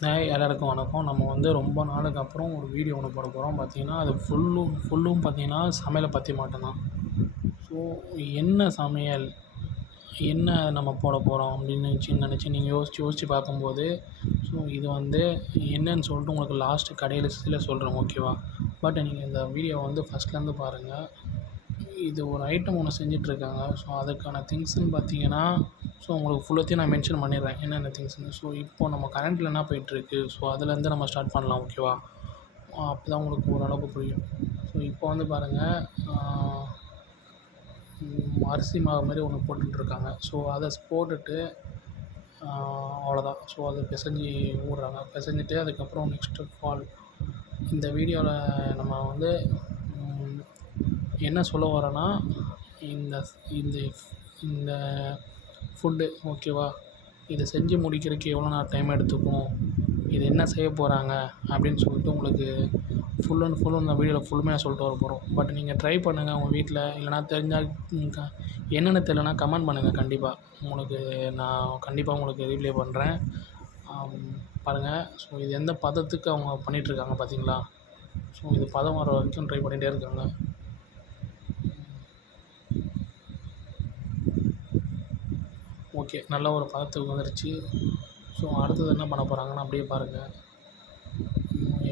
Hi எல்லாருக்கும் வணக்கம். நம்ம வந்து ரொம்ப நாளுக்கு அப்புறம் ஒரு வீடியோ ஒன்று போட போகிறோம் பார்த்தீங்கன்னா அது ஃபுல்லும் ஃபுல்லும் பார்த்தீங்கன்னா சமையலை பற்றி மட்டும்தான். ஸோ என்ன சமையல் என்ன நம்ம போட போகிறோம் அப்படின்னு நினச்சி நினச்சி நீங்கள் யோசித்து யோசித்து பார்க்கும்போது ஸோ இது வந்து என்னன்னு சொல்லிட்டு உங்களுக்கு லாஸ்ட்டு கடையில் சொல்கிறேன் ஓகேவா பட் நீங்கள் இந்த வீடியோவை வந்து ஃபஸ்ட்லேருந்து பாருங்கள் இது ஒரு ஐட்டம் ஒன்று செஞ்சிட்ருக்காங்க. ஸோ அதுக்கான திங்ஸ்ன்னு பார்த்தீங்கன்னா ஸோ உங்களுக்கு ஃபுல்லத்தையும் நான் மென்ஷன் பண்ணிடுறேன். என்னென்ன திங்ஸ்னு ஸோ இப்போ நம்ம கரண்ட்டில் என்ன போயிட்டுருக்கு ஸோ அதுலேருந்து நம்ம ஸ்டார்ட் பண்ணலாம் ஓகேவா அப்போ தான் உங்களுக்கு ஓரளவுக்கு புரியும். ஸோ இப்போ வந்து பாருங்கள் அரிசி மாவு மாதிரி ஒன்று போட்டுட்ருக்காங்க. ஸோ அதை போட்டுட்டு அவ்வளோதான் ஸோ அதை பிசைஞ்சி ஊடுறாங்க பிசைஞ்சிட்டு அதுக்கப்புறம் நெக்ஸ்ட்டு ஃபால் இந்த வீடியோவில் நம்ம வந்து என்ன சொல்ல வரேன்னா இந்த இந்த இந்த ஃபுட்டு ஓகேவா இதை செஞ்சு முடிக்கிறதுக்கு எவ்வளோ நேரம் டைம் எடுத்துக்கும்? இது என்ன செய்ய போகிறாங்க அப்படின்னு சொல்லிட்டு உங்களுக்கு ஃபுல் அண்ட் ஃபுல் இந்த வீடியோவில் ஃபுல்லுமே சொல்லிட்டு வர போகிறோம் பட் நீங்கள் ட்ரை பண்ணுங்கள் உங்கள் வீட்டில் இல்லைனா தெரிஞ்சால் என்னென்ன க- தெரியலனா கமெண்ட் பண்ணுங்கள் கண்டிப்பாக உங்களுக்கு நான் கண்டிப்பாக உங்களுக்கு ரீப்ளே பண்ணுறேன் பாருங்கள் ஸோ இது எந்த பதத்துக்கு அவங்க பண்ணிகிட்ருக்காங்க பார்த்தீங்களா ஸோ இது பதம் வர வரைக்கும் ட்ரை பண்ணிகிட்டே இருக்காங்க. ஓகே. நல்ல ஒரு பதத்துக்கு வந்துருச்சு. ஸோ அடுத்தது என்ன பண்ண போகிறாங்கன்னு அப்படியே பாருங்கள்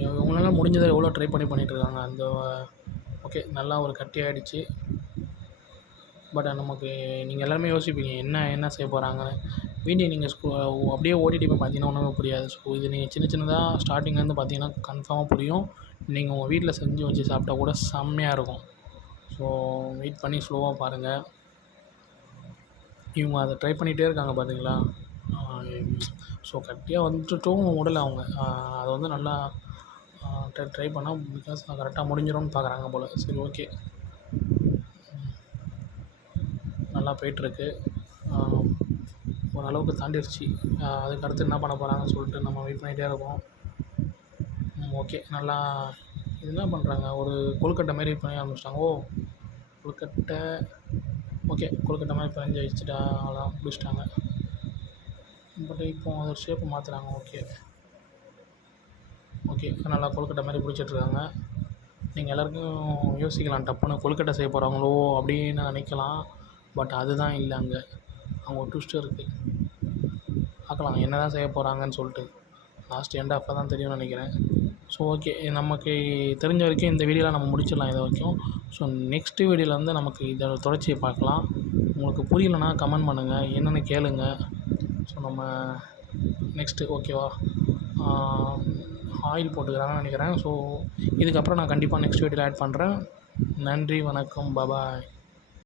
இவங்களால முடிஞ்சதை எவ்வளோ ட்ரை பண்ணி பண்ணிகிட்ருக்காங்க அந்த ஓகே நல்லா ஒரு கட்டி ஆகிடுச்சு பட் நமக்கு நீங்கள் எல்லாருமே யோசிப்பீங்க என்ன என்ன செய்ய போகிறாங்கன்னு வீடியோ நீங்கள் ஸ்கூ அப்படியே ஓடிடி போய் பார்த்தீங்கன்னா ஒன்றுமே புரியாது. ஸோ இது நீங்கள் சின்ன சின்னதாக ஸ்டார்டிங்லேருந்து பார்த்தீங்கன்னா கன்ஃபார்மாக புரியும். நீங்கள் உங்கள் வீட்டில் செஞ்சு வச்சு சாப்பிட்டா கூட செம்மையாக இருக்கும். ஸோ வெயிட் பண்ணி ஸ்லோவாக பாருங்கள் இவங்க அதை ட்ரை பண்ணிகிட்டே இருக்காங்க பார்த்தீங்களா ஸோ கட்டியாக வந்துட்டும் விடல அவங்க. அதை வந்து நல்லா ட்ரை ட்ரை பண்ணால் பிகாஸ் கரெக்டாக முடிஞ்சிடும்னு பார்க்குறாங்க போல். சரி ஓகே நல்லா போயிட்டுருக்கு. ஓரளவுக்கு தாண்டிடுச்சு அதுக்கடுத்து அதுக்கு அடுத்து என்ன பண்ண போகிறாங்கன்னு சொல்லிட்டு நம்ம வெயிட் பண்ணிகிட்டே இருக்கோம். ஓகே நல்லா இது என்ன பண்ணுறாங்க ஒரு கொழுக்கட்டை மாரி பண்ண ஆரம்பிச்சிட்டாங்க. ஓ கொழுக்கட்டை ஓகே கொழுக்கட்டை மாதிரி பதினஞ்சு வச்சுட்டா அவ்வளோதான் முடிச்சிட்டாங்க பட் இப்போ அதோட ஷேப் மாற்றுறாங்க ஓகே ஓகே நல்லா கொழுக்கட்டை மாதிரி பிடிச்சிட்ருக்காங்க நீங்கள் எல்லாருக்கும் யோசிக்கலாம் டப்புன்னு கொழுக்கட்டை செய்ய போகிறாங்களோ அப்படின்னு நினைக்கலாம். பட் அதுதான் இல்லை அங்கே. அவங்க ஒரு ட்விஸ்ட்டு இருக்குது பார்க்கலாம் என்ன தான் செய்ய போகிறாங்கன்னு சொல்லிட்டு. லாஸ்ட் எண்ட் அப்போ தான் தெரியும்னு நினைக்கிறேன். ஸோ ஓகே நமக்கு தெரிஞ்ச வரைக்கும் இந்த வீடியோவில் நம்ம முடிச்சிடலாம் இது வரைக்கும். ஸோ நெக்ஸ்ட்டு வீடியோவில் வந்து நமக்கு இதோட தொடர்ச்சியை பார்க்கலாம். உங்களுக்கு புரியலைன்னா கமெண்ட் பண்ணுங்கள் என்னென்னு கேளுங்கள் ஸோ நம்ம நெக்ஸ்ட்டு ஓகேவா ஆயில் போட்டுக்கிறாங்கன்னு நினைக்கிறேன். ஸோ இதுக்கப்புறம் நான் கண்டிப்பாக நெக்ஸ்ட் வீடியோவில் ஆட் பண்ணுறேன் நன்றி வணக்கம் பபாய்